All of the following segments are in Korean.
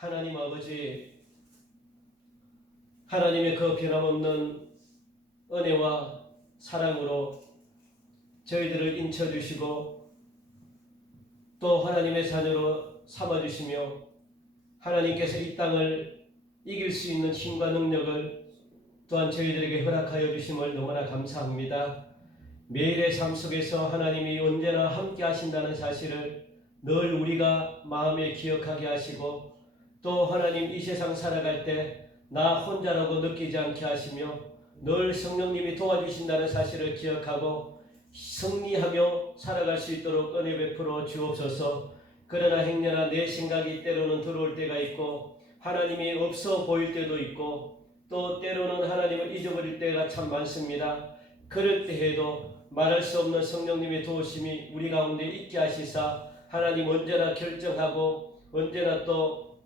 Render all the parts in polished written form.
하나님 아버지, 하나님의 그 변함없는 은혜와 사랑으로 저희들을 인쳐주시고 또 하나님의 자녀로 삼아주시며 하나님께서 이 땅을 이길 수 있는 힘과 능력을 또한 저희들에게 허락하여 주심을 너무나 감사합니다. 매일의 삶 속에서 하나님이 언제나 함께 하신다는 사실을 늘 우리가 마음에 기억하게 하시고 또 하나님 이 세상 살아갈 때 나 혼자라고 느끼지 않게 하시며 늘 성령님이 도와주신다는 사실을 기억하고 승리하며 살아갈 수 있도록 은혜 베풀어 주옵소서. 그러나 행여나 내 생각이 때로는 들어올 때가 있고 하나님이 없어 보일 때도 있고 또 때로는 하나님을 잊어버릴 때가 참 많습니다. 그럴 때에도 말할 수 없는 성령님의 도우심이 우리 가운데 있게 하시사 하나님 언제나 결정하고 언제나 또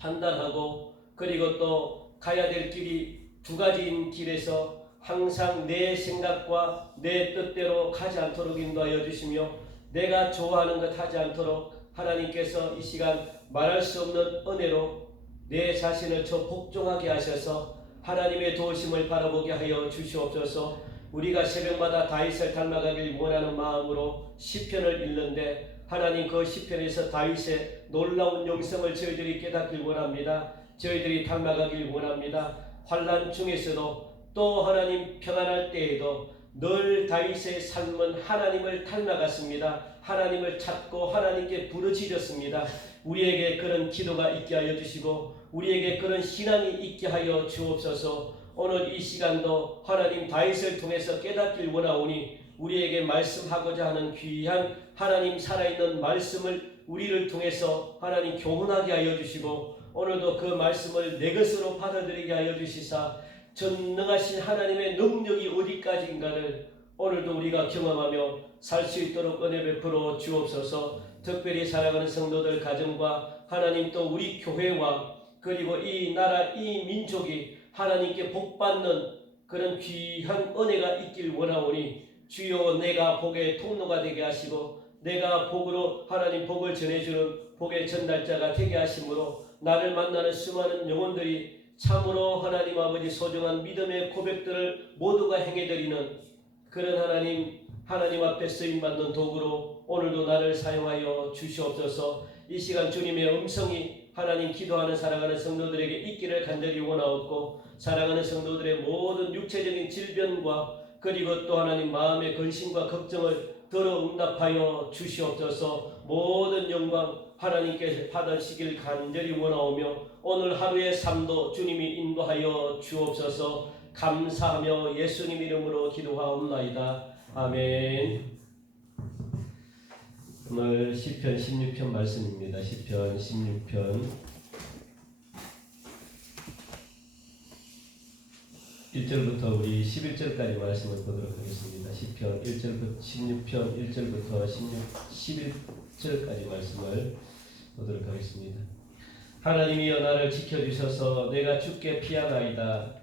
판단하고 그리고 또 가야 될 길이 두 가지인 길에서 항상 내 생각과 내 뜻대로 가지 않도록 인도하여 주시며 내가 좋아하는 것 하지 않도록 하나님께서 이 시간 말할 수 없는 은혜로 내 자신을 저 복종하게 하셔서 하나님의 도우심을 바라보게 하여 주시옵소서. 우리가 새벽마다 다윗을 닮아가길 원하는 마음으로 시편을 읽는데 하나님 그 시편에서 다윗의 놀라운 영성을 저희들이 깨닫길 원합니다. 저희들이 닮아가길 원합니다. 환난 중에서도 또 하나님 평안할 때에도 늘 다윗의 삶은 하나님을 닮아갔습니다. 하나님을 찾고 하나님께 부르짖었습니다. 우리에게 그런 기도가 있게 하여 주시고 우리에게 그런 신앙이 있게 하여 주옵소서. 오늘 이 시간도 하나님 다윗을 통해서 깨닫길 원하오니 우리에게 말씀하고자 하는 귀한 하나님 살아있는 말씀을 우리를 통해서 하나님 교훈하게 하여 주시고 오늘도 그 말씀을 내 것으로 받아들이게 하여 주시사 전능하신 하나님의 능력이 어디까지인가를 오늘도 우리가 경험하며 살 수 있도록 은혜 베풀어 주옵소서. 특별히 사랑하는 성도들 가정과 하나님 또 우리 교회와 그리고 이 나라 이 민족이 하나님께 복받는 그런 귀한 은혜가 있길 원하오니 주여 내가 복의 통로가 되게 하시고 내가 복으로 하나님 복을 전해주는 복의 전달자가 되게 하심으로 나를 만나는 수많은 영혼들이 참으로 하나님 아버지 소중한 믿음의 고백들을 모두가 행해드리는 그런 하나님 앞에 쓰임받는 도구로 오늘도 나를 사용하여 주시옵소서. 이 시간 주님의 음성이 하나님 기도하는 사랑하는 성도들에게 있기를 간절히 원하옵고 사랑하는 성도들의 모든 육체적인 질병과 그리고 또 하나님 마음의 근심과 걱정을 들어 응답하여 주시옵소서. 모든 영광 하나님께서 받으시길 간절히 원하오며 오늘 하루의 삶도 주님이 인도하여 주옵소서. 감사하며 예수님 이름으로 기도하옵나이다. 아멘. 오늘 시편 16편 말씀입니다. 시편 16편 1절부터 우리 11절까지 말씀을 보도록 하겠습니다. 시편 16편 1절부터 11절까지 말씀을 보도록 하겠습니다. 하나님이여 나를 지켜주셔서 내가 주께 피하나이다.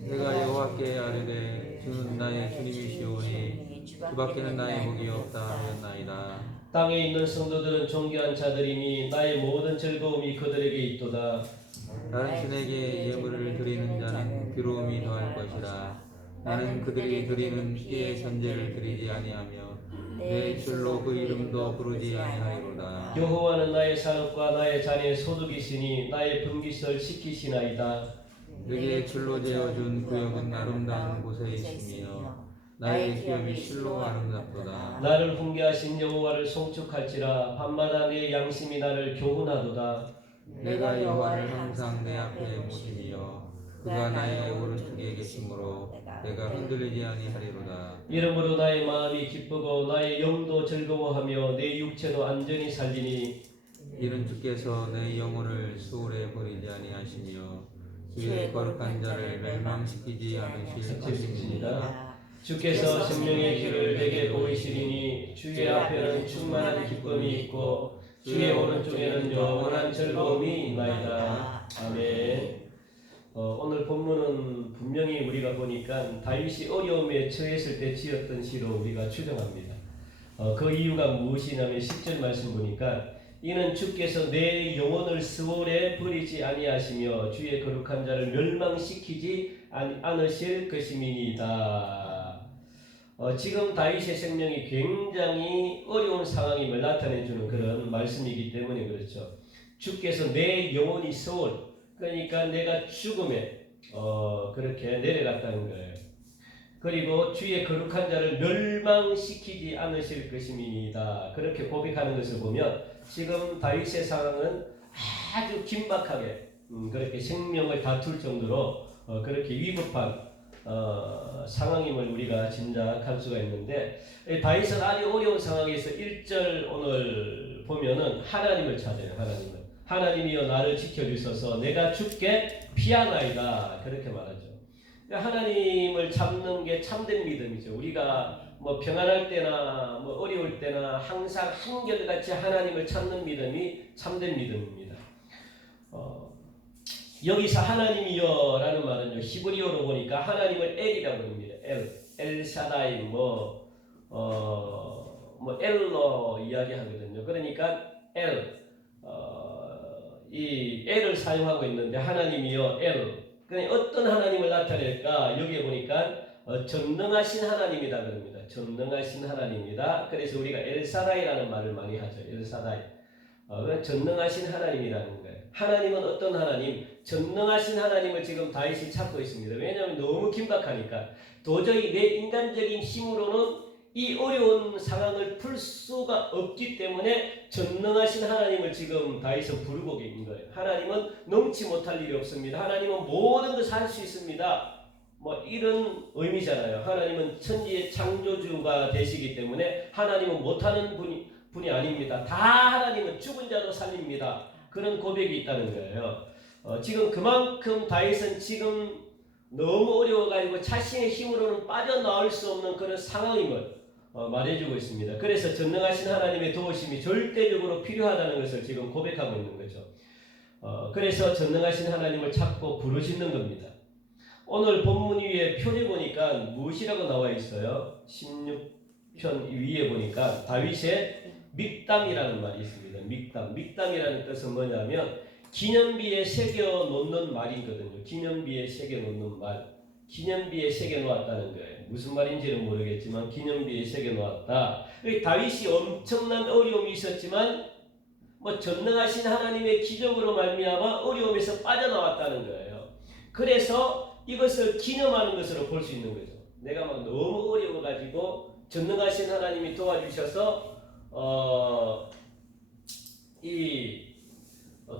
내가 여호와께 아뢰되 주는 나의 주님이시오니 주밖에는 나의 복이 없다 하였나이다. 땅에 있는 성도들은 존귀한 자들이니 나의 모든 즐거움이 그들에게 있도다. 다른 신에게 예물을 드리는 자는 괴로움이 더할 것이라. 나는 그들이 드리는 피의 전제를 드리지 아니하며 내 줄로 그 이름도 부르지 아니하리로다. 여호와는 나의 사업과 나의 잔의 소득이시니 나의 분깃을 지키시나이다. 내게 줄로 재어준 구역은 아름다운 곳에 있으며 나의 기업이 실로 아름답도다. 나를 훈계하신 여호와를 송축할지라 밤마다 내 양심이 나를 교훈하도다. 내가 여호와를 항상 내 앞에 모시며 그가 나의 오른쪽에 계심으로 내가 흔들리지 아니하리로다. 이러므로 나의 마음이 기쁘고 나의 영도 즐거워하며 내 육체도 안전히 살리니 이는 주께서 내 영혼을 수월에 버리지 아니하시며 주의 거룩한 자를 멸망시키지 않으실 것입니다. 주께서 생명의 길을 내게 보이시리니 주의 앞에는 충만한 기쁨이 있고 주의 오른쪽에는 영원한 즐거움이 있나이다. 아멘. 오늘 본문은 분명히 우리가 보니까 다윗이 어려움에 처했을 때 지었던 시로 우리가 추정합니다. 그 이유가 무엇이냐면 10절 말씀 보니까 이는 주께서 내 영혼을 스올에 버리지 아니하시며 주의 거룩한 자를 멸망시키지 않으실 것임이니이다. 지금 다윗의 생명이 굉장히 어려운 상황임을 나타내주는 그런 말씀이기 때문에 그렇죠. 주께서 내 영혼이 스올, 그러니까 내가 죽음에 그렇게 내려갔다는 거예요. 그리고 주의 거룩한 자를 멸망시키지 않으실 것임이니이다. 그렇게 고백하는 것을 보면 지금 다윗의 상황은 아주 긴박하게 그렇게 생명을 다툴 정도로 그렇게 위급한 상황임을 우리가 짐작할 수가 있는데, 다윗은 아주 어려운 상황에서 1절 오늘 보면은 하나님을 찾아요. 하나님이여 나를 지켜주소서 내가 죽게 피하나이다 그렇게 말하죠. 하나님을 찾는 게 참된 믿음이죠. 우리가 뭐 평안할 때나 뭐 어려울 때나 항상 한결같이 하나님을 찾는 믿음이 참된 믿음입니다. 여기서 하나님이여라는 말은요, 히브리어로 보니까 하나님을 엘이라고 합니다. 엘샤다이 뭐 엘로 이야기하거든요. 그러니까 이 엘을 사용하고 있는데 하나님이여 엘. 그러니까 어떤 하나님을 나타낼까? 여기에 보니까 전능하신 하나님이다 그럽니다. 전능하신 하나님이다. 그래서 우리가 엘사다이라는 말을 많이 하죠. 엘사다이. 전능하신 하나님이라는 거예요. 하나님은 어떤 하나님? 전능하신 하나님을 지금 다윗이 찾고 있습니다. 왜냐하면 너무 긴박하니까 도저히 내 인간적인 힘으로는 이 어려운 상황을 풀 수가 없기 때문에 전능하신 하나님을 지금 다윗은 부르고 있는 거예요. 하나님은 넘지 못할 일이 없습니다. 하나님은 모든 것을 할 수 있습니다. 뭐 이런 의미잖아요. 하나님은 천지의 창조주가 되시기 때문에 하나님은 못하는 분이 아닙니다. 다 하나님은 죽은 자도 살립니다. 그런 고백이 있다는 거예요. 지금 그만큼 다윗은 지금 너무 어려워가지고 자신의 힘으로는 빠져나올 수 없는 그런 상황임을 말해주고 있습니다. 그래서 전능하신 하나님의 도우심이 절대적으로 필요하다는 것을 지금 고백하고 있는 거죠. 그래서 전능하신 하나님을 찾고 부르짖는 겁니다. 오늘 본문 위에 표에 보니까 무엇이라고 나와 있어요? 16편 위에 보니까 다윗의 믹담이라는 말이 있습니다. 믹담이라는 뜻은 뭐냐면 기념비에 새겨 놓는 말이거든요. 기념비에 새겨 놓는 말. 기념비에 새겨 놓았다는 거예요. 무슨 말인지는 모르겠지만 기념비에 새겨 놓았다. 다윗이 엄청난 어려움이 있었지만 뭐 전능하신 하나님의 기적으로 말미암아 어려움에서 빠져나왔다는 거예요. 그래서 이것을 기념하는 것으로 볼 수 있는 거죠. 내가 막 너무 어려워가지고 전능하신 하나님이 도와주셔서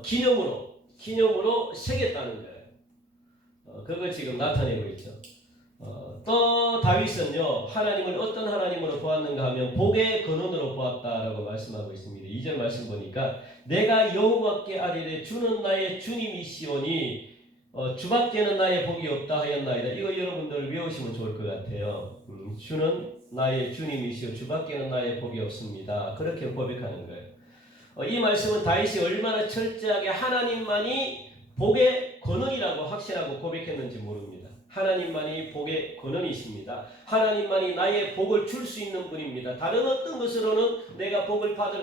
기념으로 새겼다는 거예요. 그걸 지금 나타내고 있죠. 또 다윗은요, 하나님을 어떤 하나님으로 보았는가 하면 복의 근원으로 보았다라고 말씀하고 있습니다. 2절 말씀 보니까 내가 여호와께 아뢰되 주는 나의 주님이시오니 주밖에는 나의 복이 없다 하였나이다. 이거 여러분들 외우시면 좋을 것 같아요. 주는 나의 주님이시오 주밖에는 나의 복이 없습니다. 그렇게 고백하는 거예요. 이 말씀은 다윗이 얼마나 철저하게 하나님만이 복의 근원이라고 확신하고 고백했는지 모릅니다. 하나님만이 복의 근원이십니다. 하나님만이 나의 복을 줄 수 있는 분입니다. 다른 어떤 것으로는 내가 복을 받을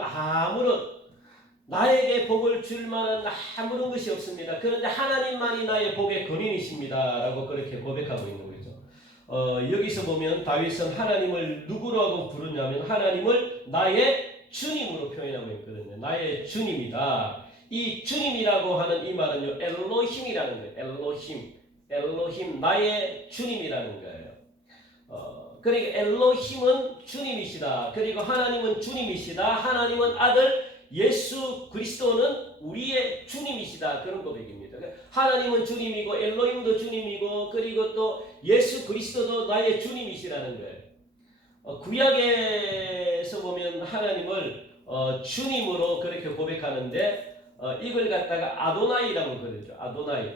나에게 복을 줄 만한 아무런 것이 없습니다. 그런데 하나님만이 나의 복의 근원이십니다. 라고 그렇게 고백하고 있는 거죠. 여기서 보면 다윗은 하나님을 누구라고 부르냐면 하나님을 나의 주님으로 표현하고 있거든요. 나의 주님이다. 이 주님이라고 하는 이 말은요, 엘로힘이라는 거예요. 엘로힘, 나의 주님이라는 거예요. 그러니까 엘로힘은 주님이시다. 그리고 하나님은 주님이시다. 하나님은 아들 예수 그리스도는 우리의 주님이시다. 그런 고백입니다. 하나님은 주님이고 엘로힘도 주님이고 그리고 또 예수 그리스도도 나의 주님이시라는 거예요. 구약에서 보면 하나님을 주님으로 그렇게 고백하는데 이걸 갖다가 아도나이라고 그러죠. 아도나이.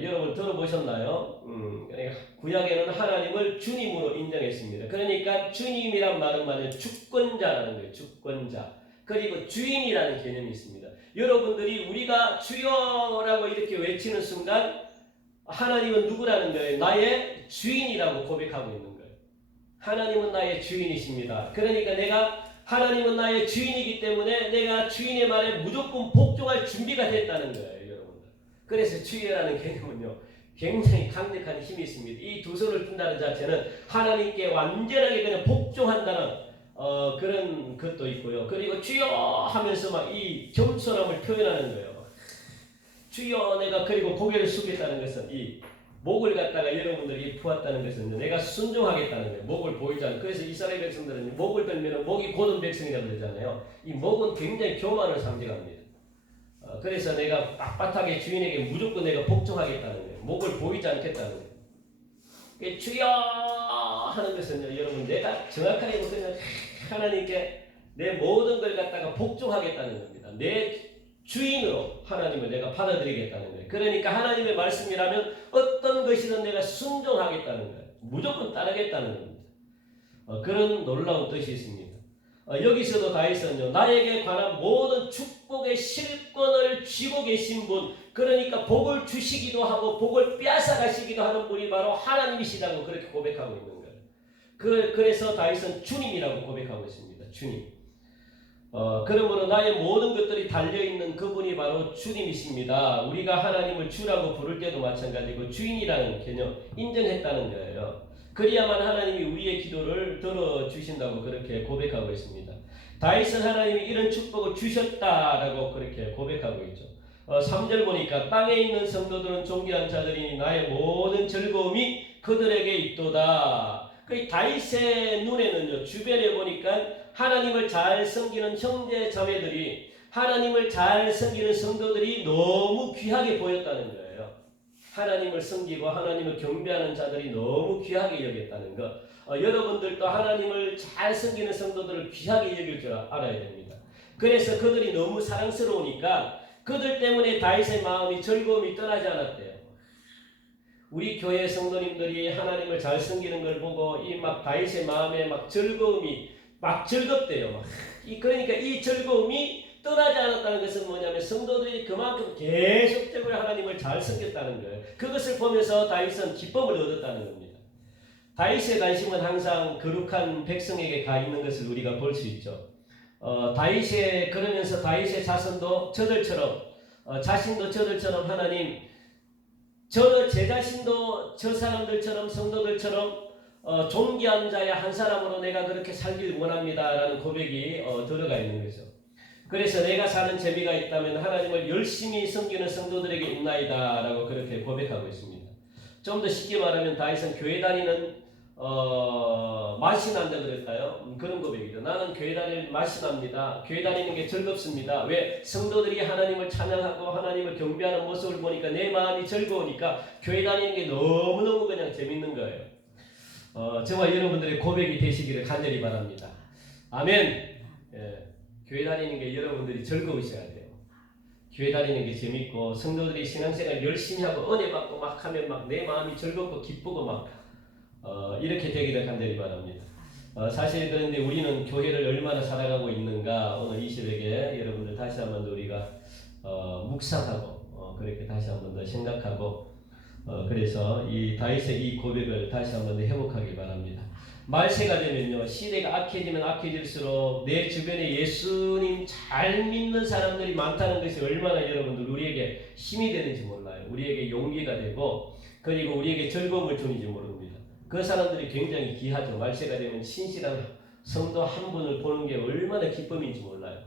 여러분 들어보셨나요? 그러니까 구약에는 하나님을 주님으로 인정했습니다. 그러니까 주님이란 말은 주권자라는 거예요. 주권자. 그리고 주인이라는 개념이 있습니다. 여러분들이 우리가 주여라고 이렇게 외치는 순간 하나님은 누구라는 거예요? 나의 주인이라고 고백하고 있는 거예요. 하나님은 나의 주인이십니다. 그러니까 내가 하나님은 나의 주인이기 때문에 내가 주인의 말에 무조건 복종할 준비가 됐다는 거예요, 여러분들. 그래서 주의라는 개념은요, 굉장히 강력한 힘이 있습니다. 이 두 손을 든다는 자체는 하나님께 완전하게 그냥 복종한다는 그런 것도 있고요. 그리고 주여 하면서 막 이 겸손함을 표현하는 거예요. 주여 내가 그리고 고개를 숙였다는 것은 이 목을 갖다가 여러분들이 부었다는 것은 내가 순종하겠다는 거예요. 목을 보이지 않고. 그래서 이스라엘 백성들은 목을 들면 목이 곧은 백성이라고 그러잖아요. 이 목은 굉장히 교만을 상징합니다. 그래서 내가 빳빳하게 주인에게 무조건 내가 복종하겠다는 거예요. 목을 보이지 않겠다는 거예요. 주여 하는 것은요, 여러분 내가 정확하게 보면 하나님께 내 모든 걸 갖다가 복종하겠다는 겁니다. 내 주인으로 하나님을 내가 받아들이겠다는 거예요. 그러니까 하나님의 말씀이라면 어떤 것이든 내가 순종하겠다는 거예요. 무조건 따르겠다는 겁니다. 그런 놀라운 뜻이 있습니다. 여기서도 다윗은요, 나에게 관한 모든 축복의 실권을 쥐고 계신 분, 그러니까 복을 주시기도 하고 복을 빼앗아 가시기도 하는 분이 바로 하나님이시다고 그렇게 고백하고 있는 거예요. 그래서 다윗은 주님이라고 고백하고 있습니다. 주님. 그러므로 나의 모든 것들이 달려있는 그분이 바로 주님이십니다. 우리가 하나님을 주라고 부를 때도 마찬가지고 주인이라는 개념 인정했다는 거예요. 그래야만 하나님이 우리의 기도를 들어주신다고 그렇게 고백하고 있습니다. 다윗은 하나님이 이런 축복을 주셨다라고 그렇게 고백하고 있죠. 3절 보니까 땅에 있는 성도들은 존귀한 자들이니 나의 모든 즐거움이 그들에게 있도다. 그 다윗의 눈에는요, 주변에 보니까 하나님을 잘 섬기는 형제 자매들이, 하나님을 잘 섬기는 성도들이 너무 귀하게 보였다는 거예요. 하나님을 섬기고 하나님을 경배하는 자들이 너무 귀하게 여겼다는 것. 여러분들도 하나님을 잘 섬기는 성도들을 귀하게 여길 줄 알아야 됩니다. 그래서 그들이 너무 사랑스러우니까 그들 때문에 다윗의 마음이 즐거움이 떠나지 않았대요. 우리 교회 성도님들이 하나님을 잘 섬기는 걸 보고 이 막 다윗의 마음에 막 즐거움이 막 즐겁대요. 그러니까 이 즐거움이 떠나지 않았다는 것은 뭐냐면 성도들이 그만큼 계속적으로 하나님을 잘 섬겼다는 거예요. 그것을 보면서 다윗은 기쁨을 얻었다는 겁니다. 다윗의 관심은 항상 거룩한 백성에게 가 있는 것을 우리가 볼 수 있죠. 그러면서 다윗의 자손도 저들처럼 자신도 저들처럼 하나님 제 자신도 저 사람들처럼 성도들처럼 존귀한 자의 한 사람으로 내가 그렇게 살길 원합니다 라는 고백이 들어가 있는 거죠. 그래서 내가 사는 재미가 있다면 하나님을 열심히 섬기는 성도들에게 있나이다 라고 그렇게 고백하고 있습니다. 좀 더 쉽게 말하면 다윗은 교회 다니는 맛이 난다 그럴까요? 그런 고백이죠. 나는 교회 다닐 맛이 납니다. 교회 다니는 게 즐겁습니다. 왜? 성도들이 하나님을 찬양하고 하나님을 경배하는 모습을 보니까 내 마음이 즐거우니까 교회 다니는 게 너무너무 그냥 재밌는 거예요. 저와 여러분들의 고백이 되시기를 간절히 바랍니다. 아멘. 예, 교회 다니는 게 여러분들이 즐거우셔야 돼요. 교회 다니는 게 재밌고 성도들이 신앙생활 열심히 하고 은혜 받고 막 하면 막 내 마음이 즐겁고 기쁘고 막 이렇게 되기를 간절히 바랍니다. 사실 그런데 우리는 교회를 얼마나 살아가고 있는가 오늘 이 새벽에 여러분들 다시 한번 더 우리가 묵상하고 그렇게 다시 한번 더 생각하고 그래서 이 다윗의 이 고백을 다시 한번 더 회복하길 바랍니다. 말세가 되면요, 시대가 악해지면 악해질수록 내 주변에 예수님 잘 믿는 사람들이 많다는 것이 얼마나 여러분들 우리에게 힘이 되는지 몰라요. 우리에게 용기가 되고 그리고 우리에게 즐거움을 주는지 모릅니다. 그 사람들이 굉장히 귀하죠. 말세가 되면 신실한 성도 한 분을 보는 게 얼마나 기쁨인지 몰라요.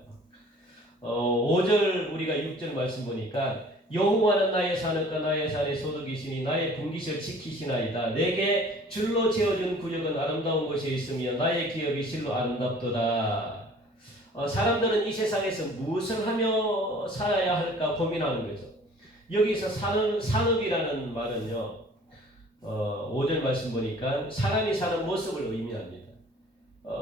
5절 우리가 6절 말씀 보니까 여호와는 나의 산업과 나의 산의 소득이시니 나의 분깃을 지키시나이다. 내게 줄로 지어준 구역은 아름다운 곳에 있으며 나의 기업이 실로 아름답도다. 사람들은 이 세상에서 무엇을 하며 살아야 할까 고민하는 거죠. 여기서 산업이라는 말은요, 5절 말씀 보니까 사람이 사는 모습을 의미합니다.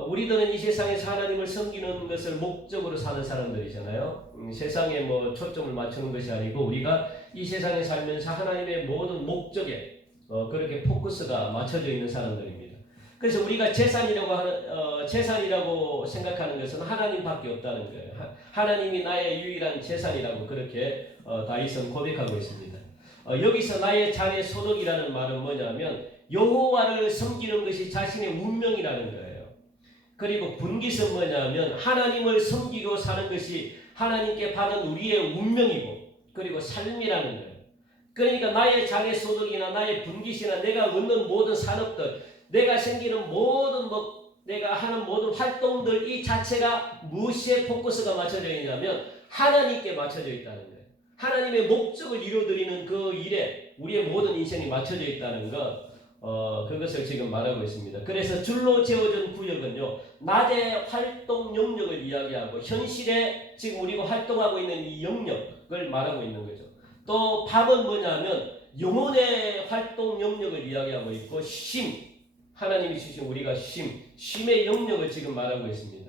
우리들은 이 세상에서 하나님을 섬기는 것을 목적으로 사는 사람들이잖아요. 세상에 뭐 초점을 맞추는 것이 아니고 우리가 이 세상에 살면서 하나님의 모든 목적에 그렇게 포커스가 맞춰져 있는 사람들입니다. 그래서 우리가 재산이라고 생각하는 것은 하나님밖에 없다는 거예요. 하나님이 나의 유일한 재산이라고 그렇게 다윗은 고백하고 있습니다. 여기서 나의 자네 소득이라는 말은 뭐냐면 여호와를 섬기는 것이 자신의 운명이라는 거예요. 그리고 분깃은 뭐냐면 하나님을 섬기고 사는 것이 하나님께 받은 우리의 운명이고 그리고 삶이라는 거예요. 그러니까 나의 장애소득이나 나의 분깃이나 내가 얻는 모든 산업들, 내가 생기는 모든 내가 하는 모든 활동들 이 자체가 무엇에 포커스가 맞춰져 있냐면 하나님께 맞춰져 있다는 거예요. 하나님의 목적을 이루어드리는 그 일에 우리의 모든 인생이 맞춰져 있다는 것, 그것을 지금 말하고 있습니다. 그래서 줄로 재워준 구역은요, 낮의 활동 영역을 이야기하고 현실에 지금 우리가 활동하고 있는 이 영역을 말하고 있는 거죠. 또 밤은 뭐냐면 영혼의 활동 영역을 이야기하고 있고 하나님이 주신 우리가 쉼의 영역을 지금 말하고 있습니다.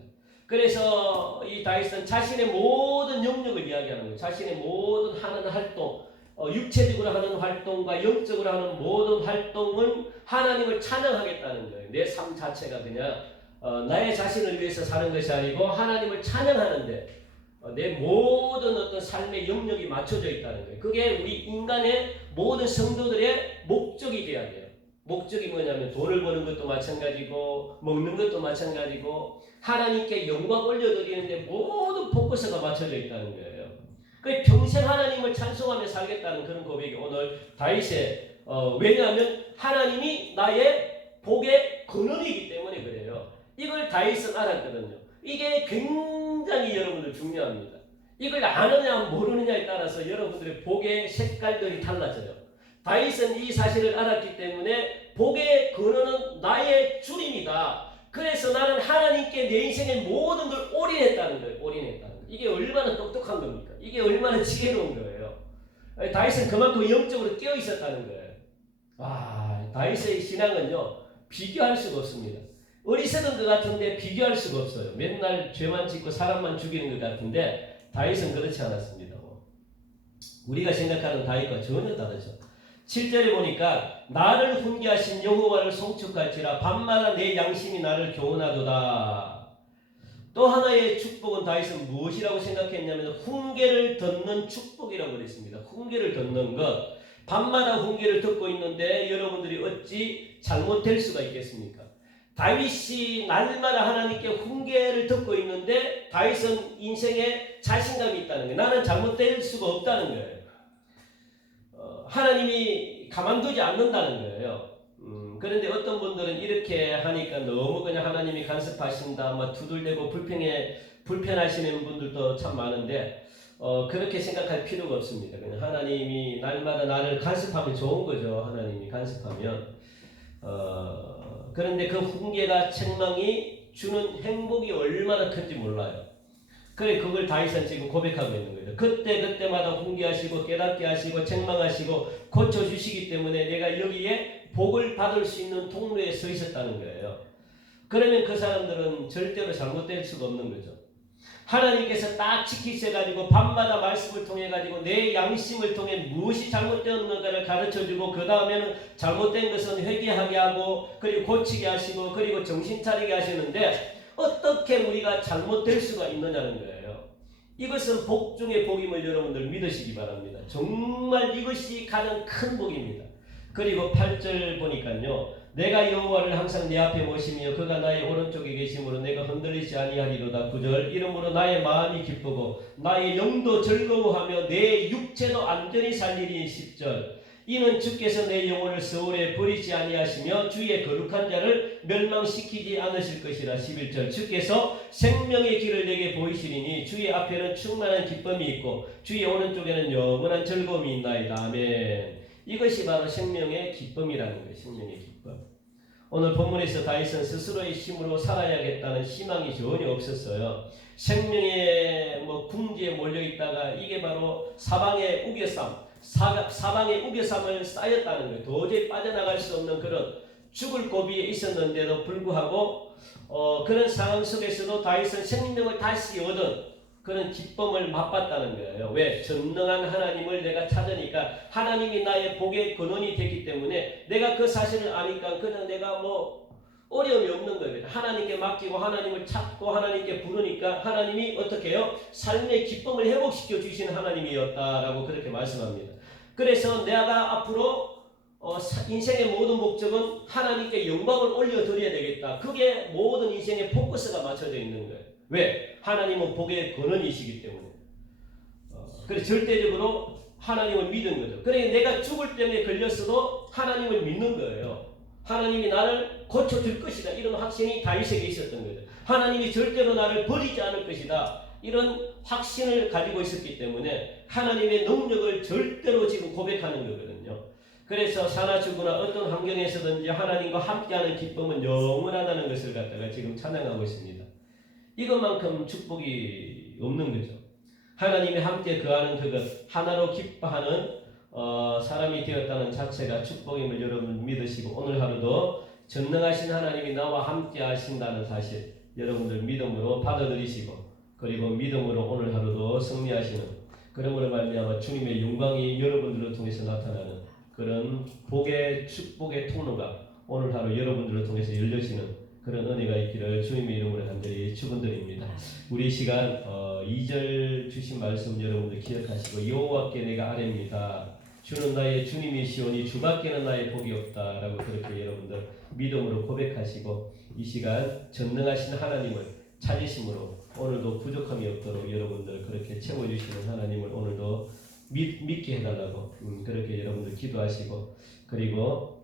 그래서 이 다윗은 자신의 모든 영역을 이야기하는 거예요. 자신의 모든 하는 활동, 육체적으로 하는 활동과 영적으로 하는 모든 활동은 하나님을 찬양하겠다는 거예요. 내 삶 자체가 그냥 나의 자신을 위해서 사는 것이 아니고 하나님을 찬양하는데 내 모든 어떤 삶의 영역이 맞춰져 있다는 거예요. 그게 우리 인간의 모든 성도들의 목적이 돼야 돼요. 목적이 뭐냐면 돈을 버는 것도 마찬가지고 먹는 것도 마찬가지고 하나님께 영광 올려드리는데 모든 포커스가 맞춰져 있다는 거예요. 그 평생 하나님을 찬송하며 살겠다는 그런 고백이 오늘 다윗의 왜냐하면 하나님이 나의 복의 근원이기 때문에 그래요. 이걸 다윗은 알았거든요. 이게 굉장히 여러분들 중요합니다. 이걸 아느냐 모르느냐에 따라서 여러분들의 복의 색깔들이 달라져요. 다윗은 이 사실을 알았기 때문에 복의 근원은 나의 주님이다. 그래서 나는 하나님께 내 인생의 모든 걸 올인했다는 거예요. 올인했다는 거예요. 이게 얼마나 똑똑한 겁니까? 이게 얼마나 지혜로운 거예요. 다윗은 그만큼 영적으로 깨어 있었다는 거예요. 다윗의 신앙은요 비교할 수가 없습니다. 어리석은 것 같은데 비교할 수가 없어요. 맨날 죄만 짓고 사람만 죽이는 것 같은데 다윗은 그렇지 않았습니다. 우리가 생각하는 다윗과 전혀 다르죠. 7절에 보니까 나를 훈계하신 여호와를 송축할지라 밤마다 내 양심이 나를 교훈하도다. 또 하나의 축복은 다윗은 무엇이라고 생각했냐면 훈계를 듣는 축복이라고 그랬습니다. 훈계를 듣는 것. 밤마다 훈계를 듣고 있는데 여러분들이 어찌 잘못될 수가 있겠습니까? 다윗이 날마다 하나님께 훈계를 듣고 있는데 다윗은 인생에 자신감이 있다는 거예요. 나는 잘못될 수가 없다는 거예요. 하나님이 가만두지 않는다는 거예요. 그런데 어떤 분들은 이렇게 하니까 너무 그냥 하나님이 간섭하신다, 두들대고 불편하시는 분들도 참 많은데 그렇게 생각할 필요가 없습니다. 그냥 하나님이 날마다 나를 간섭하면 좋은 거죠. 하나님이 간섭하면. 그런데 그 훈계가 책망이 주는 행복이 얼마나 큰지 몰라요. 그래 그걸 다윗은 지금 고백하고 있는 거예요. 그때마다 훈계하시고 깨닫게 하시고 책망하시고 고쳐주시기 때문에 내가 여기에 복을 받을 수 있는 통로에 서 있었다는 거예요. 그러면 그 사람들은 절대로 잘못될 수가 없는 거죠. 하나님께서 딱 지키셔가지고 밤마다 말씀을 통해가지고 내 양심을 통해 무엇이 잘못되었는가를 가르쳐주고 그 다음에는 잘못된 것은 회개하게 하고 그리고 고치게 하시고 그리고 정신 차리게 하시는데 어떻게 우리가 잘못될 수가 있느냐는 거예요. 이것은 복 중의 복임을 여러분들 믿으시기 바랍니다. 정말 이것이 가장 큰 복입니다. 그리고 8절 보니까요. 내가 여호와를 항상 내 앞에 모시며 그가 나의 오른쪽에 계심으로 내가 흔들리지 아니하리로다. 9절 이러므로 나의 마음이 기쁘고 나의 영도 즐거워하며 내 육체도 안전히 살리니. 10절 이는 주께서 내 영혼을 서울에 버리지 아니하시며 주의 거룩한 자를 멸망시키지 않으실 것이라. 11절 주께서 생명의 길을 내게 보이시리니 주의 앞에는 충만한 기쁨이 있고 주의 오른쪽에는 영원한 즐거움이 있나이다. 아멘. 이것이 바로 생명의 기쁨이라는 거예요. 생명의 기쁨. 오늘 본문에서 다윗은 스스로의 힘으로 살아야겠다는 희망이 전혀 없었어요. 생명의 궁지에 몰려있다가 이게 바로 사방의 우겨쌈을 쌓였다는 거예요. 도저히 빠져나갈 수 없는 그런 죽을 고비에 있었는데도 불구하고 그런 상황 속에서도 다윗은 생명을 다시 얻은 그런 기쁨을 맛봤다는 거예요. 왜? 전능한 하나님을 내가 찾으니까 하나님이 나의 복의 근원이 됐기 때문에 내가 그 사실을 아니까 그냥 내가 어려움이 없는 거예요. 하나님께 맡기고 하나님을 찾고 하나님께 부르니까 하나님이 어떻게 해요? 삶의 기쁨을 회복시켜 주시는 하나님이었다라고 그렇게 말씀합니다. 그래서 내가 앞으로 인생의 모든 목적은 하나님께 영광을 올려드려야 되겠다. 그게 모든 인생의 포커스가 맞춰져 있는 거예요. 왜? 하나님은 복의 근원이시기 때문에. 그래서 절대적으로 하나님을 믿은 거죠. 그러니까 내가 죽을 병에 걸렸어도 하나님을 믿는 거예요. 하나님이 나를 고쳐줄 것이다. 이런 확신이 다윗에게 있었던 거죠. 하나님이 절대로 나를 버리지 않을 것이다. 이런 확신을 가지고 있었기 때문에 하나님의 능력을 절대로 지금 고백하는 거거든요. 그래서 사나 죽으나 어떤 환경에서든지 하나님과 함께하는 기쁨은 영원하다는 것을 갖다가 지금 찬양하고 있습니다. 이것만큼 축복이 없는 거죠. 하나님이 함께 거하는 그것, 하나로 기뻐하는 사람이 되었다는 자체가 축복임을 여러분 믿으시고 오늘 하루도 전능하신 하나님이 나와 함께 하신다는 사실 여러분들 믿음으로 받아들이시고 그리고 믿음으로 오늘 하루도 승리하시는 그러므로 말미암아 주님의 영광이 여러분들을 통해서 나타나는 그런 복의 축복의 통로가 오늘 하루 여러분들을 통해서 열려지는 그런 은혜가 있기를 주님의 이름으로 간절히 축원드립니다. 우리 시간 2절 주신 말씀 여러분들 기억하시고 여호와께 내가 아뢰입니다. 주는 나의 주님이시오니 주밖에는 나의 복이 없다라고 그렇게 여러분들 믿음으로 고백하시고 이 시간 전능하신 하나님을 찾으심으로 오늘도 부족함이 없도록 여러분들 그렇게 채워주시는 하나님을 오늘도 믿게 해달라고 그렇게 여러분들 기도하시고 그리고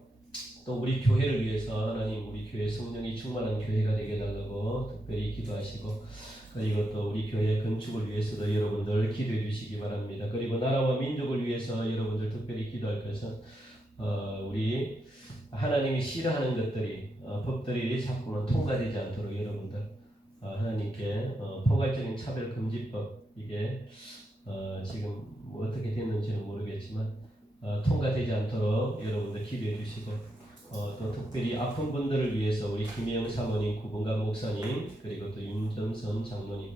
또 우리 교회를 위해서 하나님 우리 교회 성령이 충만한 교회가 되게 해달라고 특별히 기도하시고 그리고 또 우리 교회 건축을 위해서도 여러분들 기도해 주시기 바랍니다. 그리고 나라와 민족을 위해서 여러분들 특별히 기도할 것은 우리 하나님이 싫어하는 것들이 법들이 자꾸만 통과되지 않도록 여러분들 하나님께 포괄적인 차별금지법 이게 지금 뭐 어떻게 됐는지는 모르겠지만 통과되지 않도록 여러분들 기도해 주시고 또 특별히 아픈 분들을 위해서 우리 김혜영 사모님, 구본감 목사님 그리고 또 임전선 장로님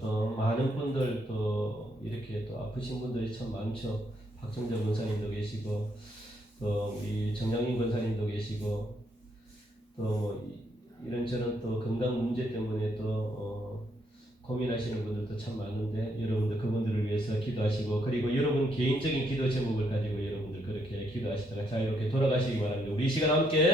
또 많은 분들 또 이렇게 또 아프신 분들이 참 많죠. 박정자 권사님도 계시고 또 우리 정양인 권사님도 계시고 또 이런저런 또 건강 문제 때문에 또 고민하시는 분들도 참 많은데 여러분들 그분들을 위해서 기도하시고 그리고 여러분 개인적인 기도 제목을 가지고 여러분들 그렇게 기도하시다가 자유롭게 돌아가시기 바랍니다. 우리 이 시간 함께